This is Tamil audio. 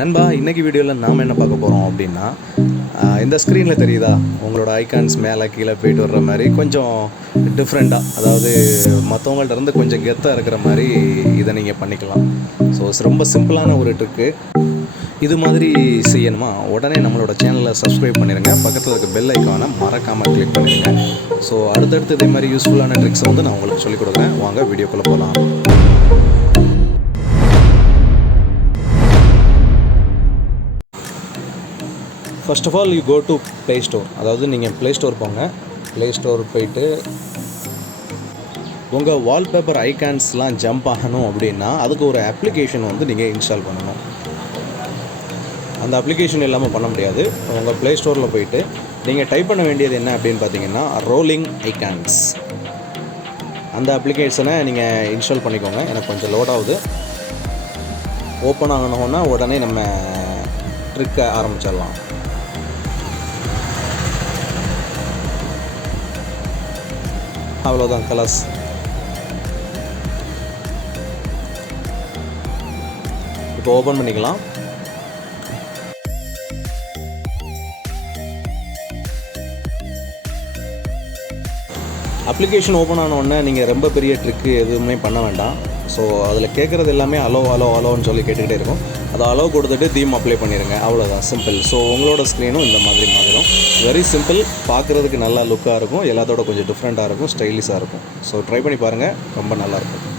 நண்பா இன்றைக்கி வீடியோவில் நாம் என்ன பார்க்க போகிறோம் அப்படின்னா இந்த ஸ்க்ரீனில் தெரியுதா? உங்களோட ஐக்கான்ஸ் மேலே கீழே போயிட்டு வர்ற மாதிரி கொஞ்சம் டிஃப்ரெண்ட்டாக அதாவது மற்றவங்கள்ட்ட இருந்து கொஞ்சம் கெத்தாக இருக்கிற மாதிரி இதை நீங்கள் பண்ணிக்கலாம். ஸோ ரொம்ப சிம்பிளான ஒரு ட்ரிக்கு இது மாதிரி செய்யணுமா? உடனே நம்மளோட சேனலை சப்ஸ்கிரைப் பண்ணிடுங்க பக்கத்தில் இருக்க பெல் ஐக்கானை மறக்காமல் கிளிக் பண்ணிடுங்க ஸோ அடுத்தடுத்து இதே மாதிரி யூஸ்ஃபுல்லான ட்ரிக்ஸை வந்து நான் உங்களுக்கு சொல்லிக் கொடுக்குறேன். வாங்க வீடியோக்குள்ளே போகலாம் first of all you go to play store அதாவது நீங்கள் ப்ளே ஸ்டோர் போங்க. ப்ளே ஸ்டோர் போயிட்டு உங்கள் வால்பேப்பர் ஐகான்ஸ்லாம் ஜம்ப் ஆகணும் அப்படின்னா அதுக்கு ஒரு அப்ளிகேஷன் வந்து நீங்கள் இன்ஸ்டால் பண்ணணும். அந்த அப்ளிகேஷன் இல்லாமல் பண்ண முடியாது. உங்கள் ப்ளே ஸ்டோரில் போயிட்டு நீங்கள் டைப் பண்ண வேண்டியது என்ன அப்படின்னு பார்த்தீங்கன்னா ரோலிங் ஐகான்ஸ் அந்த அப்ளிகேஷனை நீங்கள் இன்ஸ்டால் பண்ணிக்கோங்க. எனக்கு கொஞ்சம் லோட் ஆகுது. ஓப்பன் ஆகணுன்னா உடனே நம்ம ட்ரிக்கை ஆரம்பிச்சிடலாம். அவ்வளோதான் கலர்ஸ் இப்போ ஓப்பன் பண்ணிக்கலாம். அப்ளிகேஷன் ஓப்பன் ஆன உடனே நீங்கள் ரொம்ப பெரிய ட்ரிக்கு எதுவுமே பண்ண வேண்டாம். ஸோ அதில் கேட்குறது எல்லாமே அலோ அலோ அலோன்னு சொல்லி கேட்டுக்கிட்டே இருக்கும். அதை அலோ கொடுத்துட்டு தீம் அப்ளை பண்ணிடுங்க அவ்வளோதான் சிம்பிள் ஸோ உங்களோட ஸ்க்ரீனும் இந்த மாதிரி மாறிடும். வெரி சிம்பிள் பார்க்குறதுக்கு நல்லா லுக்காக இருக்கும். எல்லாத்தோட கொஞ்சம் டிஃப்ரெண்ட்டாக இருக்கும். ஸ்டைலிஷாக இருக்கும். ஸோ ட்ரை பண்ணி பாருங்கள் ரொம்ப நல்லாயிருக்கும்